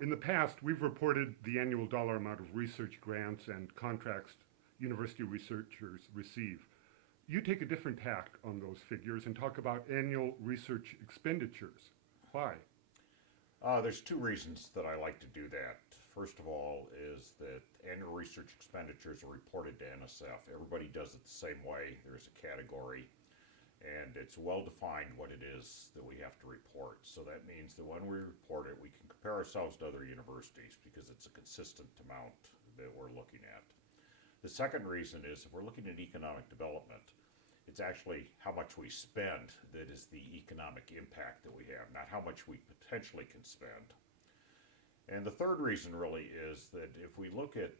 In the past, we've reported the annual dollar amount of research grants and contracts university researchers receive. You take a different tack on those figures and talk about annual research expenditures. Why? There's two reasons that I like to do that. First of all, is that annual research expenditures are reported to NSF. Everybody does it the same way. There's a category, and it's well defined what it is that we have to report. So that means that when we report it, we can compare ourselves to other universities because it's a consistent amount that we're looking at. The second reason is if we're looking at economic development, it's actually how much we spend that is the economic impact that we have, not how much we potentially can spend. And the third reason really is that if we look at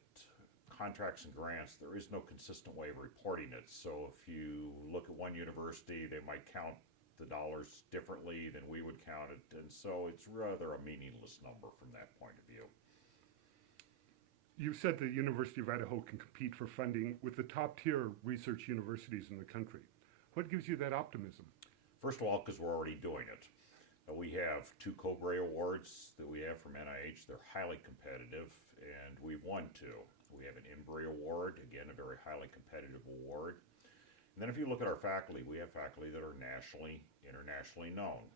contracts and grants, there is no consistent way of reporting it. So if you look at one university, they might count the dollars differently than we would count it, and so it's rather a meaningless number from that point of view. You said the University of Idaho can compete for funding with the top tier research universities in the country. What gives you that optimism? First of all, because we're already doing it. We have two Cobray awards that we have from NIH. They're highly competitive, and we've won two. We have an Embry Award, again, a very highly competitive award. And then if you look at our faculty, we have faculty that are nationally, internationally known.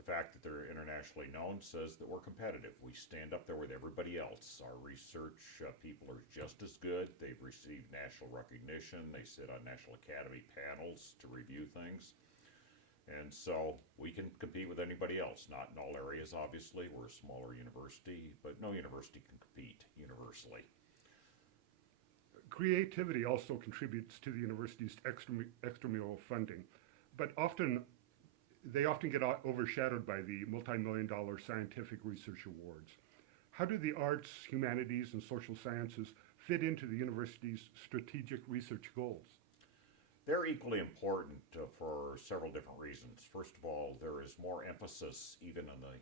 The fact that they're internationally known says that we're competitive. We stand up there with everybody else. Our research people are just as good. They've received national recognition. They sit on National Academy panels to review things. And so we can compete with anybody else. Not in all areas, obviously. We're a smaller university, but no university can compete universally. Creativity also contributes to the university's extramural funding, but they often get overshadowed by the multi-million dollar scientific research awards. How do the arts, humanities, and social sciences fit into the university's strategic research goals? They're equally important for several different reasons. First of all, there is more emphasis, even on the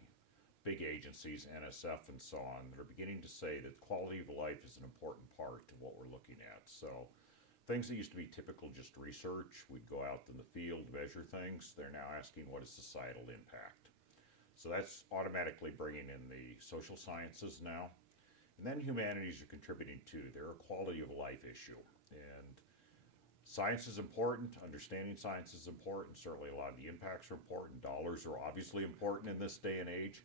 big agencies, NSF and so on, that are beginning to say that quality of life is an important part of what we're looking at. So things that used to be typical just research, we'd go out in the field, measure things, they're now asking what is societal impact. So that's automatically bringing in the social sciences now. And then humanities are contributing too. They're a quality of life issue. And science is important, understanding science is important, certainly a lot of the impacts are important, dollars are obviously important in this day and age,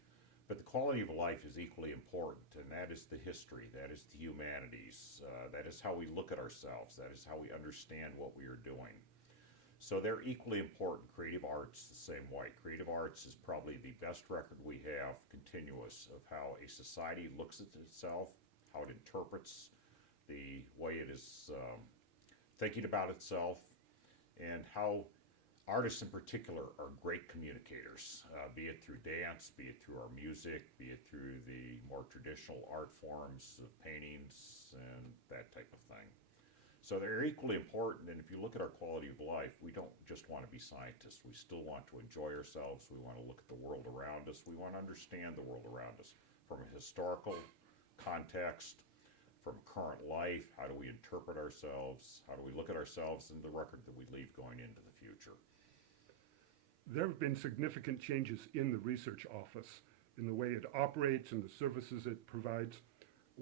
but the quality of life is equally important, and that is the history, that is the humanities, that is how we look at ourselves, that is how we understand what we are doing. So they're equally important. Creative arts the same way. Creative arts is probably the best record we have, continuous, of how a society looks at itself, how it interprets the way it is thinking about itself, and how artists in particular are great communicators, be it through dance, be it through our music, be it through the more traditional art forms of paintings and that type of thing. So they're equally important, and if you look at our quality of life, we don't just want to be scientists. We still want to enjoy ourselves. We want to look at the world around us. We want to understand the world around us from a historical context, from current life. How do we interpret ourselves? How do we look at ourselves and the record that we leave going into the future? There have been significant changes in the research office, in the way it operates and the services it provides.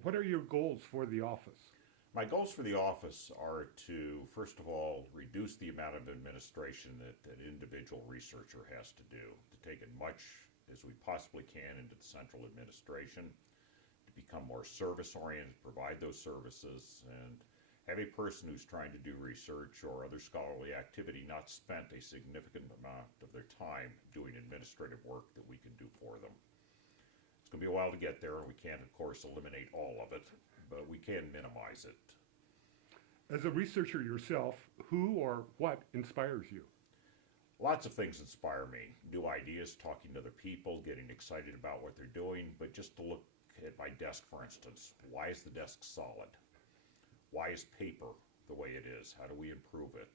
What are your goals for the office? My goals for the office are to, first of all, reduce the amount of administration that an individual researcher has to do, to take as much as we possibly can into the central administration, to become more service-oriented, provide those services, and have a person who's trying to do research or other scholarly activity not spent a significant amount of their time doing administrative work that we can do for them. It's going to be a while to get there, and we can't, of course, eliminate all of it, but we can minimize it. As a researcher yourself, who or what inspires you? Lots of things inspire me. New ideas, talking to other people, getting excited about what they're doing, but just to look at my desk, for instance. Why is the desk solid? Why is paper the way it is? How do we improve it?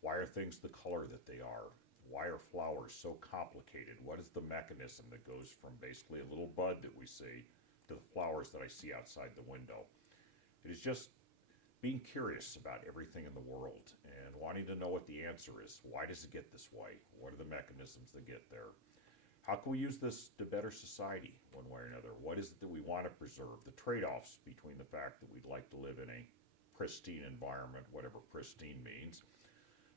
Why are things the color that they are? Why are flowers so complicated? What is the mechanism that goes from basically a little bud that we see to the flowers that I see outside the window? It is just being curious about everything in the world and wanting to know what the answer is. Why does it get this way? What are the mechanisms that get there? how can we use this to better society one way or another? What is it that we want to preserve? The trade-offs between the fact that we'd like to live in a pristine environment, whatever pristine means,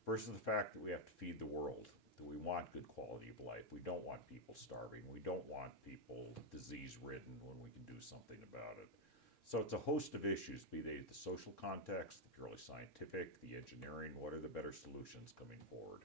versus the fact that we have to feed the world, that we want good quality of life. We don't want people starving. We don't want people disease-ridden when we can do something about it. So it's a host of issues, be they the social context, the purely scientific, the engineering. What are the better solutions coming forward?